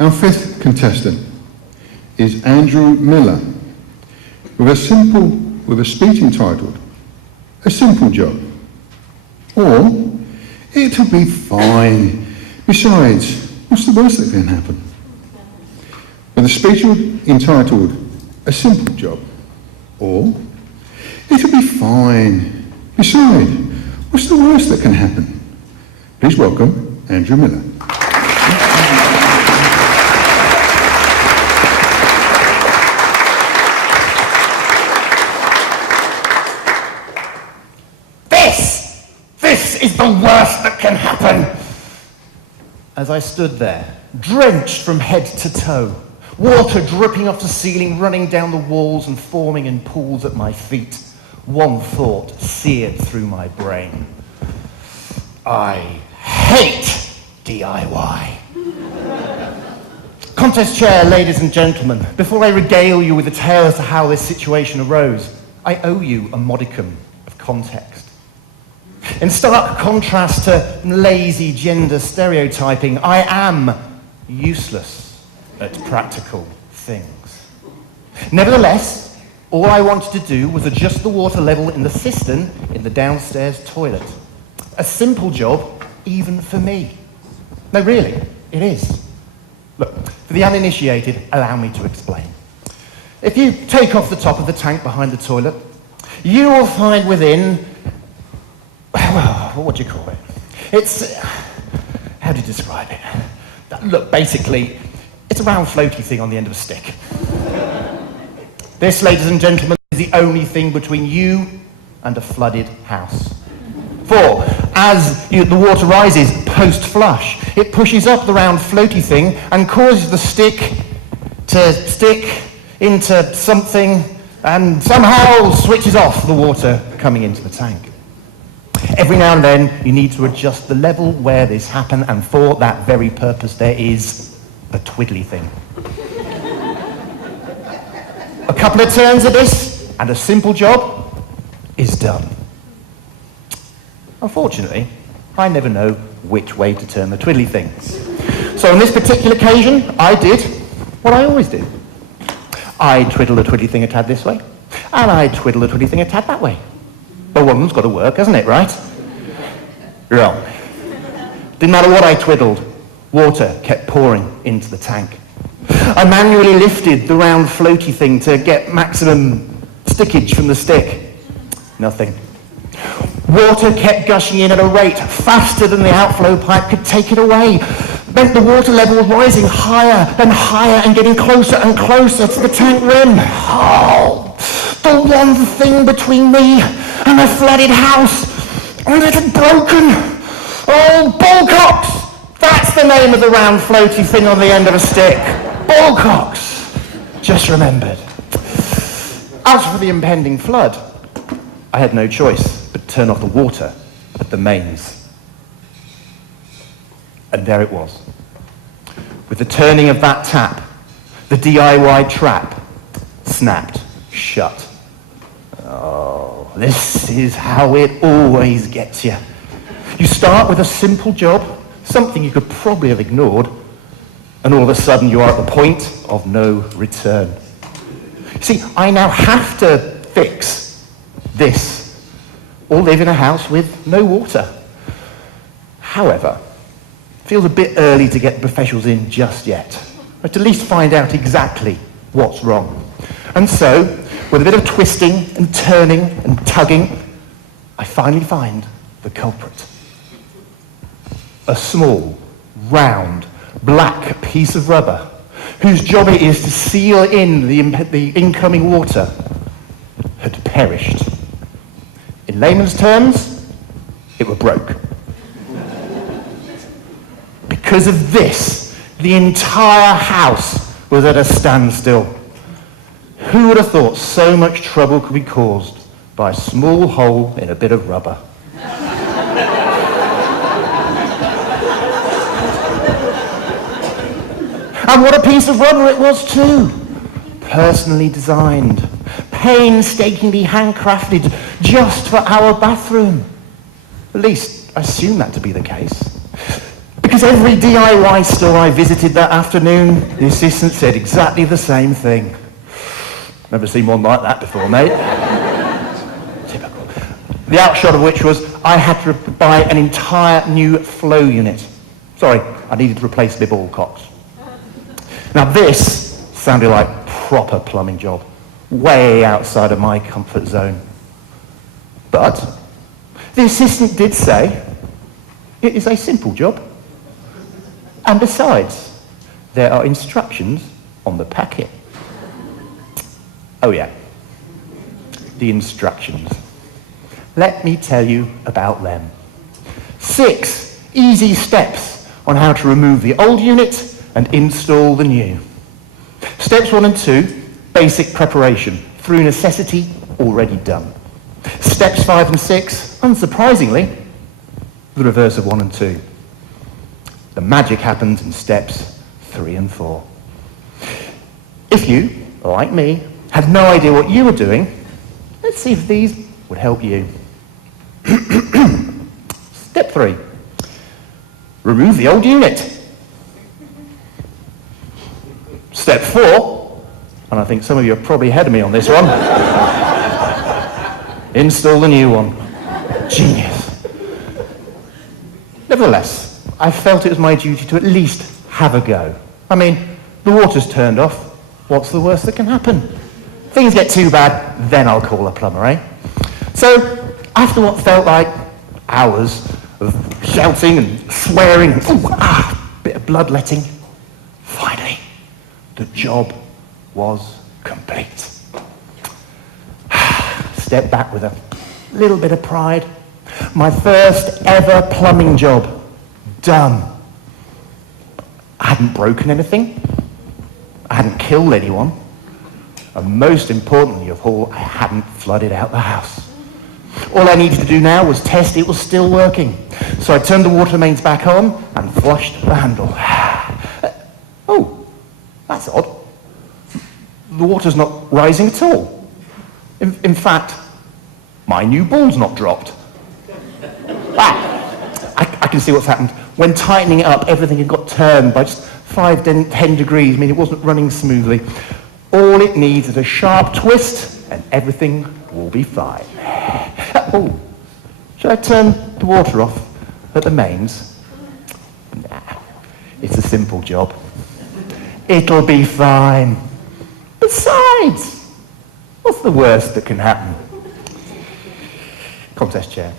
Our fifth contestant is Andrew Miller with a speech entitled A Simple Job, or It'll Be Fine. Besides, what's the worst that can happen? With a speech entitled A Simple Job, or It'll Be Fine. Besides, what's the worst that can happen? Please welcome Andrew Miller. This is the worst that can happen. As I stood there, drenched from head to toe, water dripping off the ceiling, running down the walls and forming in pools at my feet, one thought seared through my brain. I hate DIY. Contest chair, ladies and gentlemen, before I regale you with a tale as to how this situation arose, I owe you a modicum of context. In stark contrast to lazy gender stereotyping, I am useless at practical things. Nevertheless, all I wanted to do was adjust the water level in the cistern in the downstairs toilet. A simple job, even for me. No, really, it is. Look, for the uninitiated, allow me to explain. If you take off the top of the tank behind the toilet, you will find within, well, what would you call it? It's, how do you describe it? Look, basically, it's a round floaty thing on the end of a stick. This, ladies and gentlemen, is the only thing between you and a flooded house. For, as the water rises post-flush, it pushes up the round floaty thing and causes the stick to stick into something and somehow switches off the water coming into the tank. Every now and then, you need to adjust the level where this happens, and for that very purpose, there is a twiddly thing. A couple of turns of this, and a simple job is done. Unfortunately, I never know which way to turn the twiddly thing. So on this particular occasion, I did what I always do. I twiddle the twiddly thing a tad this way, and I twiddle the twiddly thing a tad that way. But one of them's got to work, hasn't it, right? Wrong. Didn't matter what I twiddled, water kept pouring into the tank. I manually lifted the round floaty thing to get maximum stickage from the stick. Nothing. Water kept gushing in at a rate faster than the outflow pipe could take it away. Meant the water level was rising higher and higher and getting closer and closer to the tank rim. Oh, the one thing between me and a flooded house, and it had broken. Oh, bullcocks! That's the name of the round floaty thing on the end of a stick. Bullcocks. Just remembered. As for the impending flood, I had no choice but turn off the water at the mains. And there it was. With the turning of that tap, the DIY trap snapped shut. Oh, this is how it always gets you. You start with a simple job, something you could probably have ignored, and all of a sudden you are at the point of no return. See, I now have to fix this, or live in a house with no water. However, it feels a bit early to get the professionals in just yet, but at least find out exactly what's wrong. And so, with a bit of twisting and turning and tugging, I finally find the culprit. A small, round, black piece of rubber whose job it is to seal in the incoming water had perished. In layman's terms, it were broke. Because of this, the entire house was at a standstill. Who would have thought so much trouble could be caused by a small hole in a bit of rubber? And what a piece of rubber it was too. Personally designed, painstakingly handcrafted just for our bathroom. At least, I assume that to be the case. Because every DIY store I visited that afternoon, the assistant said exactly the same thing. Never seen one like that before, mate. Typical. The outshot of which was I had to buy an entire new flow unit. Sorry, I needed to replace my ball cocks. Now this sounded like a proper plumbing job, way outside of my comfort zone. But the assistant did say it is a simple job. And besides, there are instructions on the packet. Oh yeah, the instructions. Let me tell you about them. 6 easy steps on how to remove the old unit and install the new. Steps 1 and 2, basic preparation, through necessity, already done. Steps 5 and 6, unsurprisingly, the reverse of 1 and 2. The magic happens in steps 3 and 4. If you, like me, had no idea what you were doing, let's see if these would help you. Step 3. Remove the old unit. Step 4, and I think some of you are probably ahead of me on this one, install the new one. Genius. Nevertheless, I felt it was my duty to at least have a go. I mean, the water's turned off. What's the worst that can happen? If things get too bad, then I'll call a plumber, eh? So, after what felt like hours of shouting and swearing, bit of bloodletting, finally, the job was complete. Step back with a little bit of pride. My first ever plumbing job. Done. I hadn't broken anything. I hadn't killed anyone. And most importantly of all, I hadn't flooded out the house. All I needed to do now was test it was still working. So I turned the water mains back on and flushed the handle. Oh, that's odd. The water's not rising at all. In fact, my new ball's not dropped. I can see what's happened. When tightening it up, everything had got turned by just 5-10 degrees. I mean, it wasn't running smoothly. All it needs is a sharp twist, and everything will be fine. Oh, should I turn the water off at the mains? Nah, it's a simple job. It'll be fine. Besides, what's the worst that can happen? Contest chair.